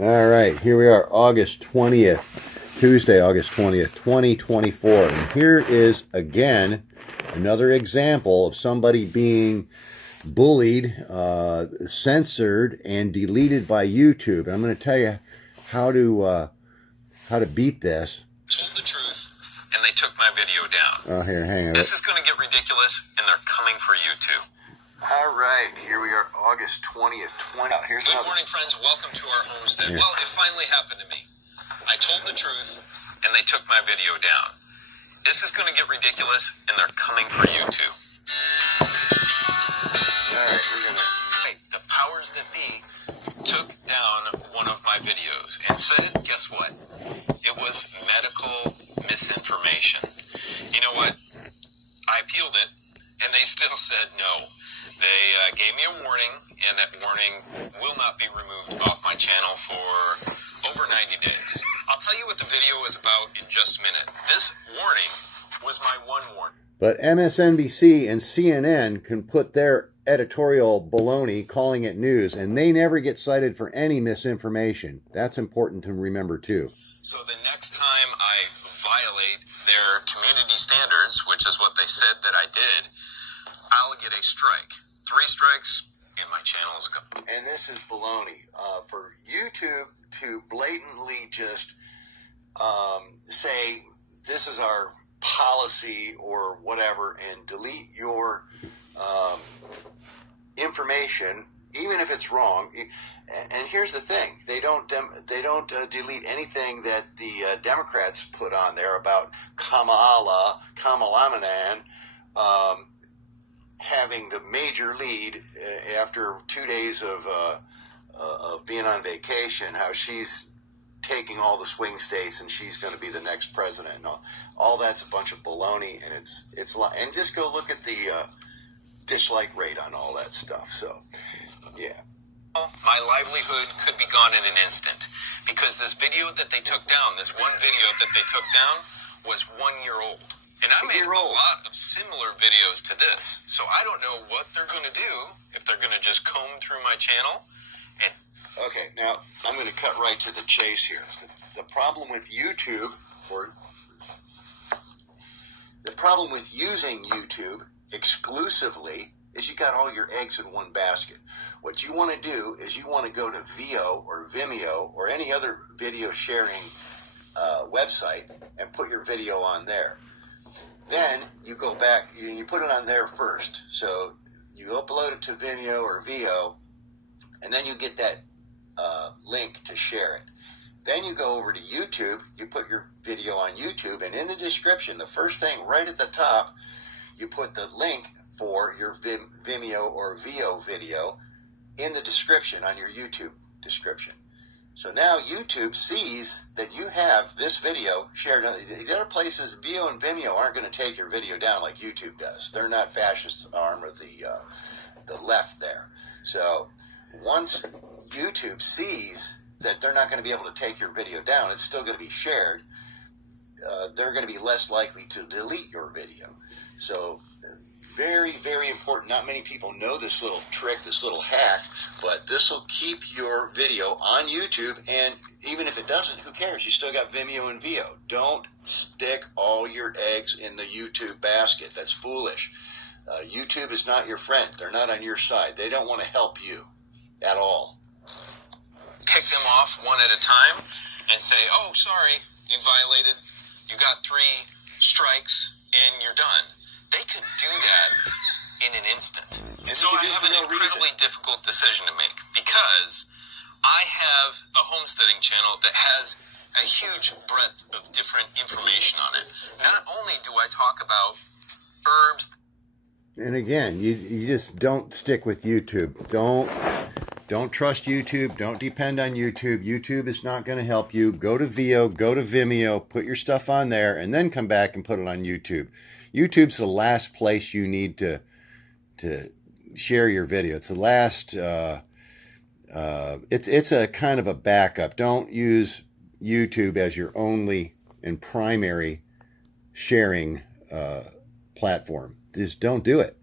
All right, here we are, August 20th, Tuesday, August 20th, 2024. And here is, again, another example of somebody being bullied, censored, and deleted by YouTube. And I'm going to tell you how to beat this. Told the truth, and they took my video down. Oh, here, hang on. This is going to get ridiculous, and they're coming for you, too. All right, here we are, August 20th, Good morning, friends. Welcome to our homestead. Yeah. Well, it finally happened to me. I told the truth, and they took my video down. This is going to get ridiculous, and they're coming for you, too. All right, we're going to... The powers that be took down one of my videos and said, guess what? It was medical misinformation. You know what? I appealed it, and they still said no. They gave me a warning, and that warning will not be removed off my channel for over 90 days. I'll tell you what the video is about in just a minute. This warning was my one warning. But MSNBC and CNN can put their editorial baloney calling it news, and they never get cited for any misinformation. That's important to remember, too. So the next time I violate their community standards, which is what they said that I did, I'll get a strike. 3 strikes, and my channel is gone. And this is baloney. For YouTube to blatantly just say this is our policy or whatever and delete your information, even if it's wrong. And here's the thing: they don't delete anything that the Democrats put on there about Kamala Manan having the major lead after 2 days of being on vacation. How she's taking all the swing states and she's going to be the next president. And all that's a bunch of baloney, and it's and just go look at the dislike rate on all that stuff. So, yeah. My livelihood could be gone in an instant because this video that they took down, this one video that they took down, was 1 year old. And I made a lot of similar videos to this. So I don't know what they're going to do, if they're going to just comb through my channel. And okay, now I'm going to cut right to the chase here. The problem with YouTube, or the problem with using YouTube exclusively, is you got all your eggs in one basket. What you want to do is you want to go to Vimeo or any other video sharing website and put your video on there. Then you go back and you put it on there first. So you upload it to Vimeo or Veo, and then you get that link to share it. Then you go over to YouTube, you put your video on YouTube, and in the description, the first thing right at the top, you put the link for your Vimeo or Veo video in the description on your YouTube description. So now YouTube sees that you have this video shared. The other places, Veo and Vimeo, aren't going to take your video down like YouTube does. They're not fascist arm of the left there. So once YouTube sees that they're not going to be able to take your video down, it's still going to be shared, they're going to be less likely to delete your video. So very, very important. Not many people know this little trick, this little hack, but this will keep your video on YouTube, and even if it doesn't, who cares? You still got Vimeo and Veo. Don't stick all your eggs in the YouTube basket. That's foolish. YouTube is not your friend. They're not on your side. They don't want to help you at all. Pick them off one at a time and say, oh, sorry, you violated, you got 3 strikes, and you're done. They could do that in an instant. And so I have an incredibly difficult decision to make because I have a homesteading channel that has a huge breadth of different information on it. Not only do I talk about herbs. And again, you just don't stick with YouTube. Don't trust YouTube. Don't depend on YouTube. YouTube is not going to help you. Go to Veo, go to Vimeo, put your stuff on there, and then come back and put it on YouTube. YouTube's the last place you need to share your video. It's the last. It's a kind of a backup. Don't use YouTube as your only and primary sharing platform. Just don't do it.